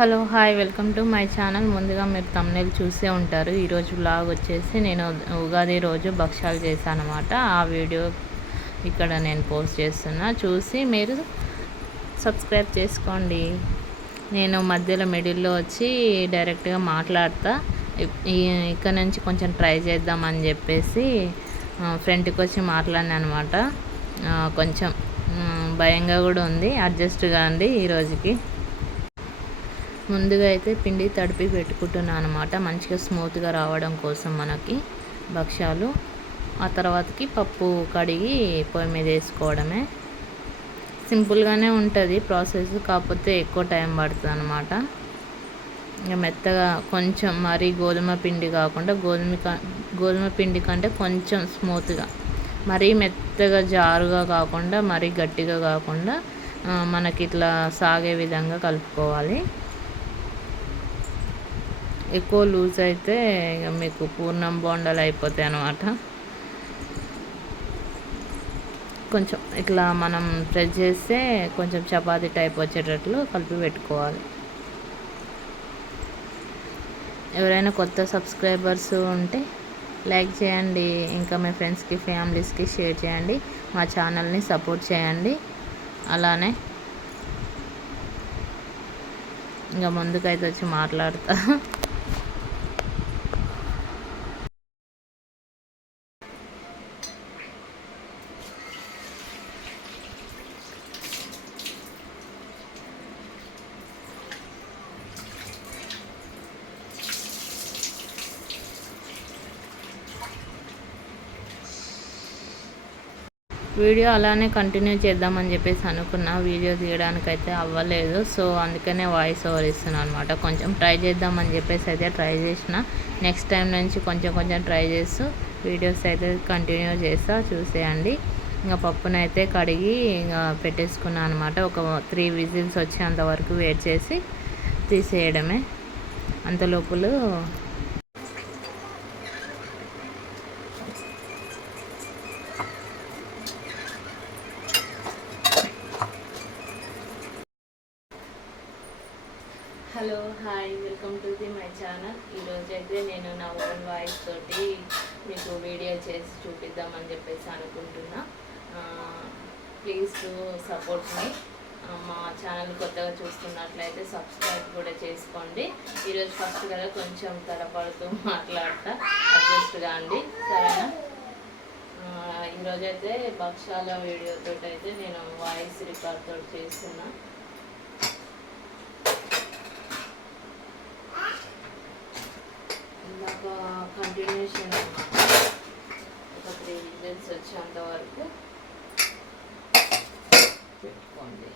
Hello hi welcome to my channel. ముందుగా మీరు thumbnail చూసే ఉంటారు. ఈరోజు వ్లాగ్ వచ్చేసి నేను ఉగాది రోజు భక్షాలు చేశాను అనమాట. ఆ వీడియో ఇక్కడ నేను పోస్ట్ చేస్తున్నా, చూసి మీరు సబ్స్క్రైబ్ చేసుకోండి. నేను మధ్యలో మిడిల్లో వచ్చి డైరెక్ట్గా మాట్లాడతా. ఇక్కడ నుంచి కొంచెం ట్రై చేద్దామని చెప్పేసి ఫ్రంట్కి వచ్చి మాట్లాడినా అనమాట. కొంచెం భయంగా కూడా ఉంది, అడ్జస్ట్ కాండి ఈరోజుకి. ముందుగా అయితే పిండి తడిపి పెట్టుకుంటున్నాను అనమాట, మంచిగా స్మూత్గా రావడం కోసం మనకి భక్షాలు. ఆ తర్వాతకి పప్పు కడిగి పొయ్యి మీద వేసుకోవడమే. సింపుల్గానే ఉంటుంది ప్రాసెస్, కాకపోతే ఎక్కువ టైం పడుతుంది అనమాట. ఇంకా మెత్తగా కొంచెం మరీ గోధుమ పిండి కాకుండా గోధుమ పిండి కంటే కొంచెం స్మూత్గా, మరీ మెత్తగా జారుగా కాకుండా మరీ గట్టిగా కాకుండా మనకి ఇట్లా సాగే విధంగా కలుపుకోవాలి. ఎక్కువ లూజ్ అయితే ఇక మీకు పూర్ణం బోండాలు అయిపోతాయి అన్నమాట. కొంచెం ఇట్లా మనం ప్రెస్ చేస్తే కొంచెం చపాతీ టైప్ వచ్చేటట్లు కలిపి పెట్టుకోవాలి. ఎవరైనా కొత్త సబ్స్క్రైబర్స్ ఉంటే లైక్ చేయండి, ఇంకా మీ ఫ్రెండ్స్కి ఫ్యామిలీస్కి షేర్ చేయండి, మా ఛానల్ని సపోర్ట్ చేయండి. అలానే ఇంకా ముందుకైతే వచ్చి మాట్లాడతా. వీడియో అలానే కంటిన్యూ చేద్దామని చెప్పేసి అనుకున్నా, వీడియో తీయడానికైతే అవ్వలేదు. సో అందుకనే వాయిస్ ఓవర్ ఇస్తున్నాను అనమాట. కొంచెం ట్రై చేద్దామని చెప్పేసి అయితే ట్రై చేసిన. నెక్స్ట్ టైం నుంచి కొంచెం ట్రై చేస్తూ వీడియోస్ అయితే కంటిన్యూ చేస్తా, చూసేయండి. ఇంకా పప్పునైతే కడిగి ఇంకా పెట్టేసుకున్నాను అనమాట. ఒక 3 విజిల్స్ వచ్చేంత వరకు వెయిట్ చేసి తీసేయడమే. అంతలోపులు hello hi welcome to my channel. ఈరోజు అయితే నేను నా ఓన్ వాయిస్ తోటి మీకు వీడియో చేసి చూపిద్దామని చెప్పేసి అనుకుంటున్నా. ప్లీజ్ టు సపోర్ట్ మీ. మా ఛానల్ కొత్తగా చూస్తున్నట్లయితే సబ్స్క్రైబ్ కూడా చేసుకోండి. ఈరోజు ఫస్ట్ కదా కొంచెం తడపడుతూ మాట్లాడతా, అడ్జస్ట్ కాండి, సరేనా? ఈరోజైతే భక్షాల వీడియోతో అయితే నేను వాయిస్ రికార్డ్ తోటి చేస్తున్నా. ఇందాక కంటిన్యూషన్ ఒక 3 విజిల్స్ వచ్చేంత వరకు పెట్టుకోండి.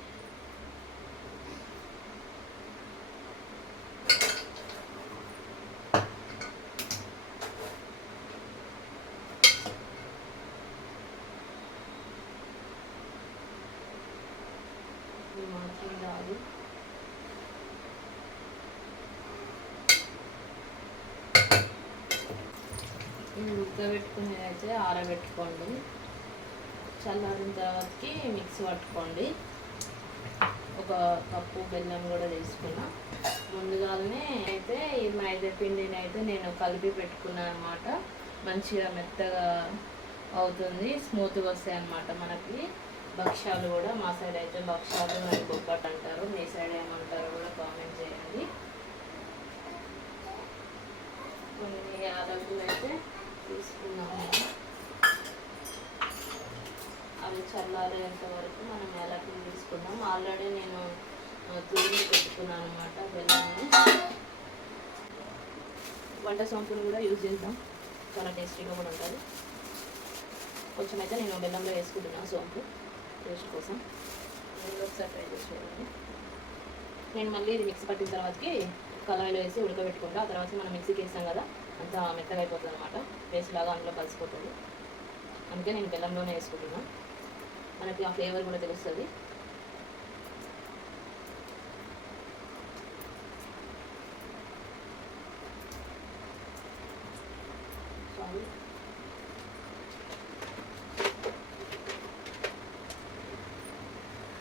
ఇది మాత్రం రాదు. ఉడకబెట్టుకునేది అయితే ఆరబెట్టుకోండి. చల్లారిన తర్వాతకి మిక్సీ పట్టుకోండి. ఒక కప్పు బెల్లం కూడా తీసుకున్నా. ముందుగానే అయితే ఈ మైదా పిండిని అయితే నేను కలిపి పెట్టుకున్నాను అనమాట. మంచిగా మెత్తగా అవుతుంది, స్మూత్గా వస్తాయి అన్నమాట మనకి భక్షాలు కూడా. మా సైడ్ అయితే భక్షాలు మరి బొబ్బట్ అంటారు, మీ సైడ్ ఏమంటారో కూడా కామెంట్ చేయండి. కొన్ని యాలకులు అయితే తీసుకున్నాము. అవి చల్లారేంత వరకు మనం యాలకులు తీసుకున్నాం. ఆల్రెడీ నేను తురిమి పెట్టుకున్నాను అనమాట బెల్లాన్ని. వంట సోంపుని కూడా యూజ్ చేద్దాం, చాలా టేస్టీగా కూడా ఉంటుంది. కొంచెం అయితే నేను బెల్లంలో వేసుకుంటున్నాను సోంపు టేస్ట్ కోసం. నేను ఒకసారి ట్రై చేసి చూడండి. నేను మళ్ళీ ఇది మిక్సీ పట్టిన తర్వాతకి కళాయిలో వేసి ఉడకబెట్టుకుంటా. ఆ తర్వాత మనం మిక్సీకి వేస్తాం కదా, అంతా మెత్తగా అయిపోతుంది అనమాట, పేస్ట్ లాగా అందులో కలిసిపోతుంది. అందుకే నేను బెల్లంలోనే వేసుకుంటున్నాను, మనకి ఆ ఫ్లేవర్ కూడా తెలుస్తుంది.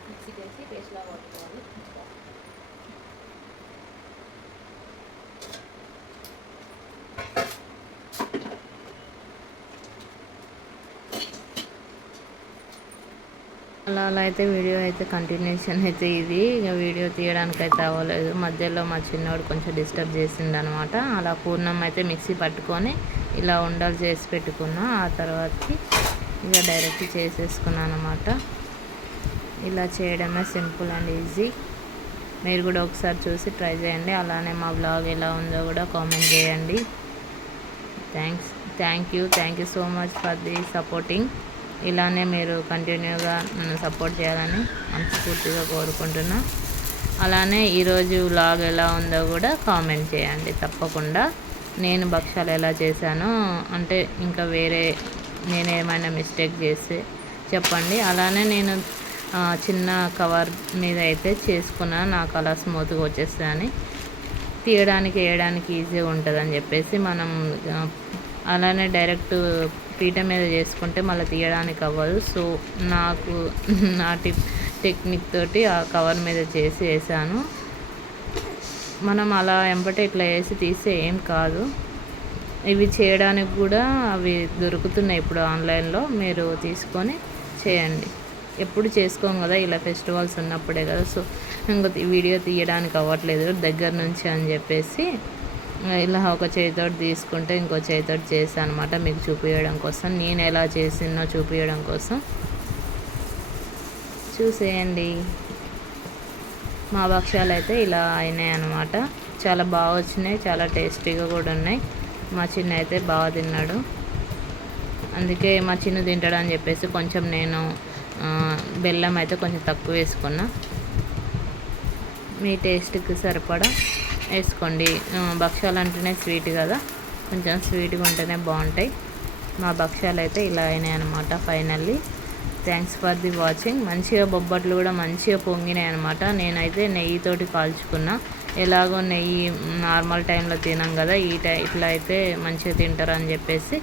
మిక్సీకి వేసి పేస్ట్ లాగా పట్టుకోవాలి. అలా అయితే వీడియో అయితే కంటిన్యూషన్ అయితే ఇది ఇక వీడియో తీయడానికి అయితే అవ్వలేదు. మధ్యలో మా చిన్నోడు కొంచెం డిస్టర్బ్ చేసిండనమాట. అలా పూర్ణం అయితే మిక్సీ పట్టుకొని ఇలా ఉండలు చేసి పెట్టుకున్నా. ఆ తర్వాతకి ఇక డైరెక్ట్ చేసేసుకున్నాను అనమాట. ఇలా చేయడమే సింపుల్ అండ్ ఈజీ. మీరు కూడా ఒకసారి చూసి ట్రై చేయండి. అలానే మా బ్లాగ్ ఎలా ఉందో కూడా కామెంట్ చేయండి. Thank you so much for the supporting. ఇలానే మీరు కంటిన్యూగా నన్ను సపోర్ట్ చేయాలని మనస్ఫూర్తిగా కోరుకుంటున్నా. అలానే ఈరోజు వ్లాగ్ ఎలా ఉందో కూడా కామెంట్ చేయండి తప్పకుండా. నేను భక్షాలు ఎలా చేశానో అంటే ఇంకా వేరే నేనేమైనా మిస్టేక్ చేస్తే చెప్పండి. అలానే నేను చిన్న కవర్ మీద అయితే చేసుకున్నాను. నాకు అలా స్మూత్గా వచ్చేస్తుందని తీయడానికి వేయడానికి ఈజీగా ఉంటుందని చెప్పేసి మనం అలానే డైరెక్ట్ పీట మీద చేసుకుంటే మళ్ళీ తీయడానికి అవ్వదు. సో నాకు నా టెక్నిక్ తోటి ఆ కవర్ మీద చేసి వేసాను. మనం అలా ఎంబటే ఇట్లా వేసి తీస్తే ఏం కాదు. ఇవి చేయడానికి కూడా అవి దొరుకుతున్నాయి ఇప్పుడు ఆన్లైన్లో. మీరు తీసుకొని చేయండి. ఎప్పుడు చేసుకోం కదా, ఇలా ఫెస్టివల్స్ ఉన్నప్పుడే కదా. సో ఇంకా వీడియో తీయడానికి అవ్వట్లేదు దగ్గర నుంచి అని చెప్పేసి ఇలా ఒక చేతితోటి తీసుకుంటే ఇంకో చేతితోటి చేసాను అనమాట. మీకు చూపించడం కోసం, నేను ఎలా చేసినో చూపించడం కోసం. చూసేయండి. మా భక్షాలు అయితే ఇలా అయినాయి అనమాట. చాలా బాగా వచ్చినాయి, చాలా టేస్టీగా కూడా ఉన్నాయి. మా చిన్న అయితే బాగా తిన్నాడు. అందుకే మా చిన్న తింటాడు అని చెప్పేసి కొంచెం నేను బెల్లం అయితే కొంచెం తక్కువ వేసుకున్నా. మీ టేస్ట్కి సరిపడా వేసుకోండి. భక్షాలు అంటేనే స్వీట్ కదా, కొంచెం స్వీట్గా ఉంటేనే బాగుంటాయి. మా భక్షాలు అయితే ఇలా అయినాయి అనమాట. Finally thanks for the watching. మంచిగా బొబ్బట్లు కూడా మంచిగా పొంగినాయి అనమాట. నేనైతే నెయ్యితోటి కాల్చుకున్నా. ఎలాగో నెయ్యి నార్మల్ టైంలో తినాం కదా, ఇట్లా అయితే మంచిగా తింటారు అని చెప్పేసి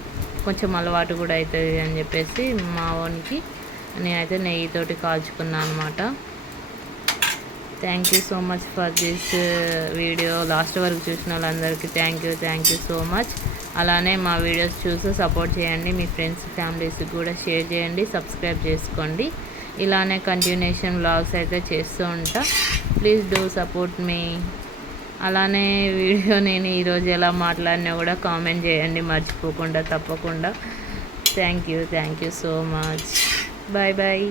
కొంచెం అలవాటు కూడా అవుతుంది అని చెప్పేసి మా ఓన్కి నేనైతే నెయ్యితోటి కాల్చుకున్నాను అనమాట. Thank you so much for this video. Last వరకు చూసిన వాళ్ళందరికీ థ్యాంక్ యూ సో మచ్. అలానే మా వీడియోస్ చూసి సపోర్ట్ చేయండి. మీ ఫ్రెండ్స్ ఫ్యామిలీస్కి కూడా షేర్ చేయండి, సబ్స్క్రైబ్ చేసుకోండి. ఇలానే కంటిన్యూషన్ వ్లాగ్స్ అయితే చేస్తూ ఉంటా. ప్లీజ్ డూ సపోర్ట్ మీ. అలానే వీడియో నేను ఈరోజు ఎలా మాట్లాడినా కూడా కామెంట్ చేయండి మర్చిపోకుండా తప్పకుండా. Thank you so much. Bye.